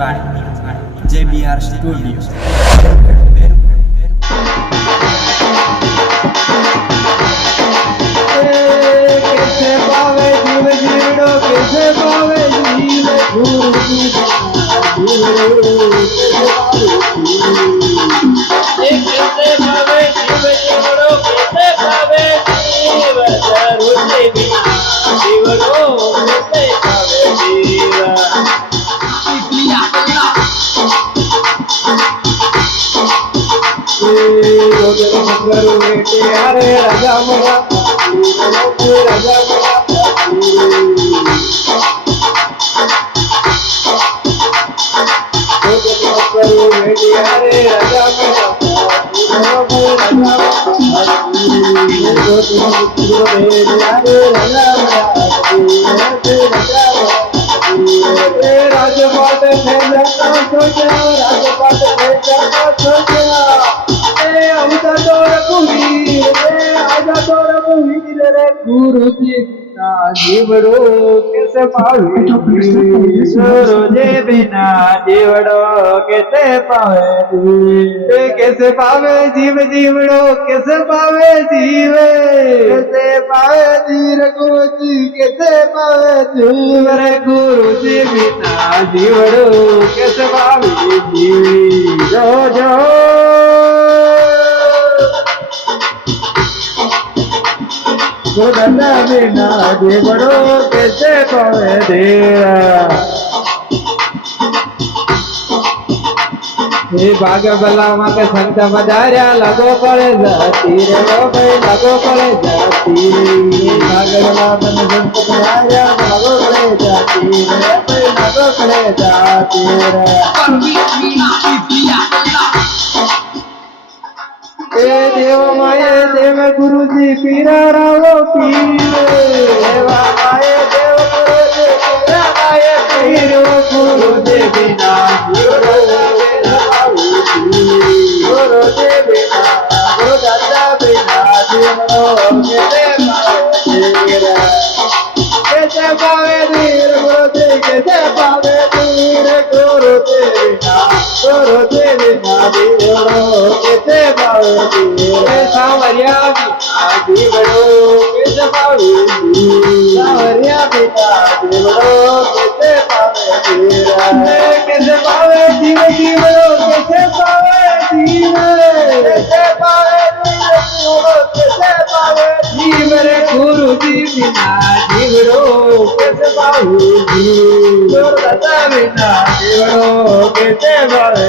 by JBR Studio. कैसे पावे जीव जीवड़ो कैसे पावे जीव गुरु की कैसे पावे जीव जीवड़ो कैसे पावे जीव जरूर देवी जीवड़ो कैसे पावे जीव करू बेटे अरे राजा मरा राजा मरा करू बेटे अरे राजा मरा राजपाट गुरु जी जीवड़ो कैसे पावे गुरु जी बिना जीवड़ो कैसे पावे कैसे पावे जीव जीवड़ो कैसे पावे जीव कैसे पावे जीव गुरु जी कैसे पावे जीव गुरु जी बिना जीवड़ो कैसे पावे जीव जो जो गुरुदाता बिना जीवड़ो कैसे पावे देरा हे भाग बलामा के संत मदारिया लगो पड़े जाती रे वो भाई लगो पड़े जाती भाग बलामा के संत मदारिया लगो पड़े जाती रे भाई लगो पड़े जाती रे ए देव माये देव गुरु जी पीरा रावो पीर देवा माये देव गुरु जी पीरा माये पीर गुरु जी बिना गुरु जी बिना गुरु दाता बिना जीवनो कैसे पावे धीर गुरु जी कैसे पावे धीर गुरु जी बिना जीवनो कैसे पावे धीर सावरिया जीवनो कैसे पावे सावरिया बिना जीवनो कैसे पावे धीर कैसे पावे जीव जीवनो कैसे पावे धीर कैसे पावे जीवनो कैसे पावे जीव रे गुरु जी बिना जीवनो कैसे पावे गुरुदाता बिना जीवनो कैसे पावे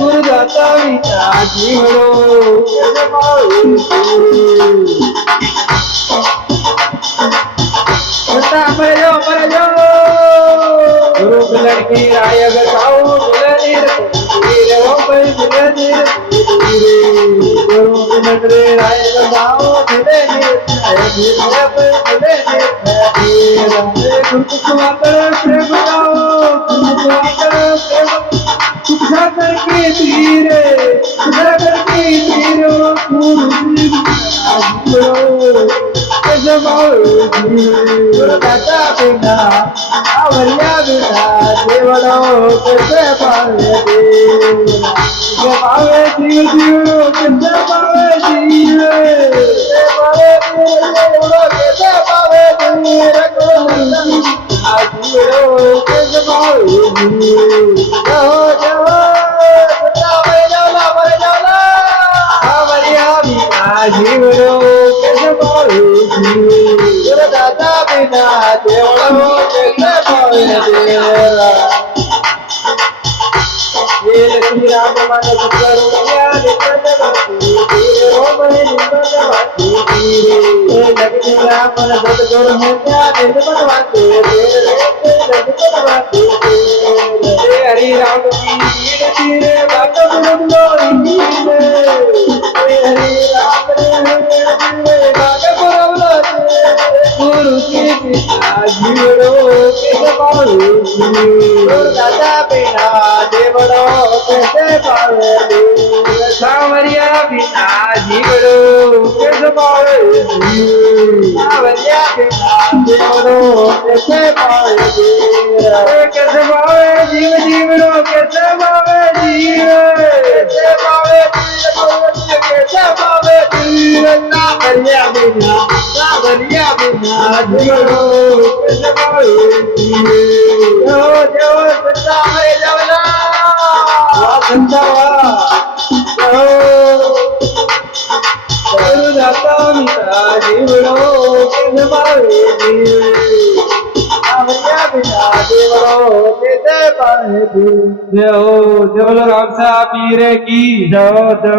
गुरुदाता बिना जीवनो कैसे पावे मर जाओ गुरु लड़की राय बताओ मिलनीर वो भाई मिलनीर गुरु मिलने राय बताओ मिलनीर गुरु प्रेम बताओ सुखा करके धीरे सुखा करके धीरे गुरु गुरुदाता बिना आवरिया बिना जीवड़ो कैसे पावे पावे जीव जीवड़ो कैसे पावे जीव कैसे पावे जीवड़ो कैसे पावे जीवड़ो कैसे पावे गुरुदाता बिना जीवड़ो कैसे पावे देरा ये लक्ष्मी राम मानो सत्करो ज्ञान निकटवर्ती रो बहे निकटवर्ती ये लक्ष्मी राम मानो सत्करो ज्ञान निकटवर्ती निकटवर्ती हरि राम की धीरे धीरे बात बोलो इंदीने हरि राम रे बात बोलो गुरु जी बिना जीवड़ो कैसे पावे गुरुदाता बिना जीवड़ो कैसे पावे सावरिया बिना जीवड़ो कैसे पावे सावरिया बिना जीवड़ो कैसे पावे जीव जीव વિના સાવરિયા વિના જીવડો કે જમાવે જીવે જેવો જેવો સંતા હે જવલા વાહ સંતા વાહ દાતા મિતા જીવડો કે જમાવે જીવે સાવરિયા વિના જીવડો કે જમાવે જીવે જય હો જય બોલો રામસા પીરે કી જય જય